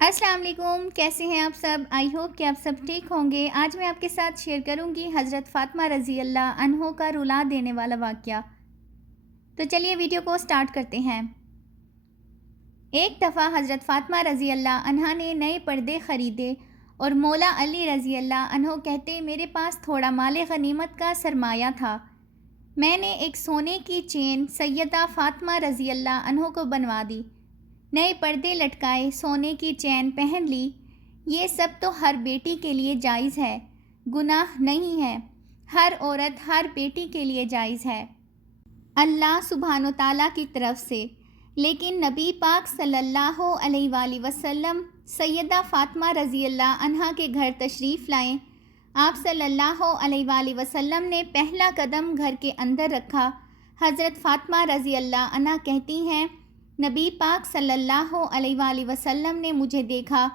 السلام علیکم، کیسے ہیں آپ سب؟ آئی ہوپ کہ آپ سب ٹھیک ہوں گے۔ آج میں آپ کے ساتھ شیئر کروں گی حضرت فاطمہ رضی اللہ عنہ کا رلا دینے والا واقعہ۔ تو چلیے ویڈیو کو سٹارٹ کرتے ہیں۔ ایک دفعہ حضرت فاطمہ رضی اللہ عنہ نے نئے پردے خریدے اور مولا علی رضی اللہ عنہ کہتے میرے پاس تھوڑا مال غنیمت کا سرمایہ تھا۔ میں نے ایک سونے کی چین سیدہ فاطمہ رضی اللہ عنہ کو بنوا دی، نئے پردے لٹکائے، سونے کی چین پہن لی۔ یہ سب تو ہر بیٹی کے لیے جائز ہے، گناہ نہیں ہے۔ ہر عورت ہر بیٹی کے لیے جائز ہے اللہ سبحانہ و تعالیٰ کی طرف سے۔ لیکن نبی پاک صلی اللہ علیہ وآلہ وسلم سیدہ فاطمہ رضی اللہ عنہ کے گھر تشریف لائیں۔ آپ صلی اللہ علیہ وآلہ وسلم نے پہلا قدم گھر کے اندر رکھا۔ حضرت فاطمہ رضی اللہ عنہ کہتی ہیں، نبی پاک صلی اللہ علیہ وآلہ وسلم نے مجھے دیکھا،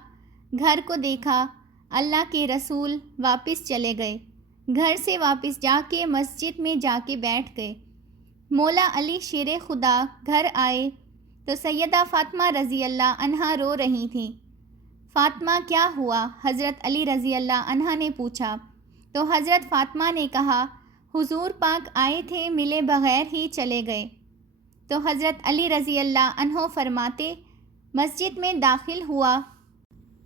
گھر کو دیکھا، اللہ کے رسول واپس چلے گئے، گھر سے واپس جا کے مسجد میں جا کے بیٹھ گئے۔ مولا علی شیر خدا گھر آئے تو سیدہ فاطمہ رضی اللہ عنہ رو رہی تھیں۔ فاطمہ کیا ہوا؟ حضرت علی رضی اللہ عنہ نے پوچھا تو حضرت فاطمہ نے کہا، حضور پاک آئے تھے، ملے بغیر ہی چلے گئے۔ تو حضرت علی رضی اللہ عنہ فرماتے، مسجد میں داخل ہوا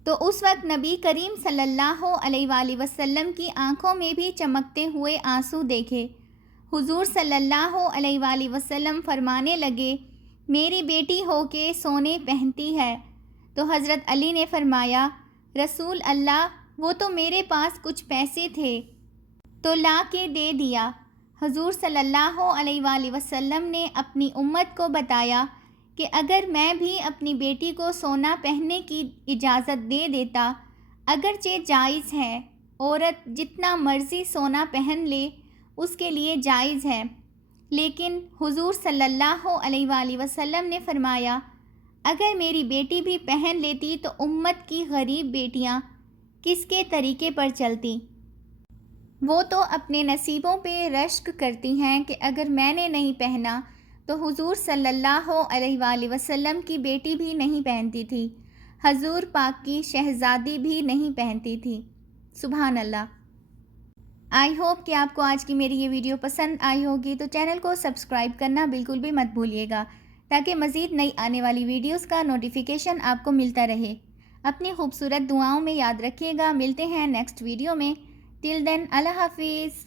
تو اس وقت نبی کریم صلی اللہ علیہ وآلہ وسلم کی آنکھوں میں بھی چمکتے ہوئے آنسو دیکھے۔ حضور صلی اللہ علیہ وآلہ وسلم فرمانے لگے، میری بیٹی ہو کے سونے پہنتی ہے۔ تو حضرت علی نے فرمایا، رسول اللہ، وہ تو میرے پاس کچھ پیسے تھے تو لا کے دے دیا۔ حضور صلی اللہ علیہ وآلہ وسلم نے اپنی امت کو بتایا کہ اگر میں بھی اپنی بیٹی کو سونا پہننے کی اجازت دے دیتا، اگرچہ جائز ہے، عورت جتنا مرضی سونا پہن لے اس کے لیے جائز ہے، لیکن حضور صلی اللہ علیہ وآلہ وسلم نے فرمایا، اگر میری بیٹی بھی پہن لیتی تو امت کی غریب بیٹیاں کس کے طریقے پر چلتی؟ وہ تو اپنے نصیبوں پہ رشک کرتی ہیں کہ اگر میں نے نہیں پہنا تو حضور صلی اللہ علیہ وآلہ وسلم کی بیٹی بھی نہیں پہنتی تھی، حضور پاک کی شہزادی بھی نہیں پہنتی تھی۔ سبحان اللہ۔ آئی ہوپ کہ آپ کو آج کی میری یہ ویڈیو پسند آئی ہوگی، تو چینل کو سبسکرائب کرنا بالکل بھی مت بھولیے گا تاکہ مزید نئی آنے والی ویڈیوز کا نوٹیفیکیشن آپ کو ملتا رہے۔ اپنی خوبصورت دعاؤں میں یاد رکھیے گا۔ ملتے ہیں نیکسٹ ویڈیو میں۔ ٹل دین اللہ حافظ۔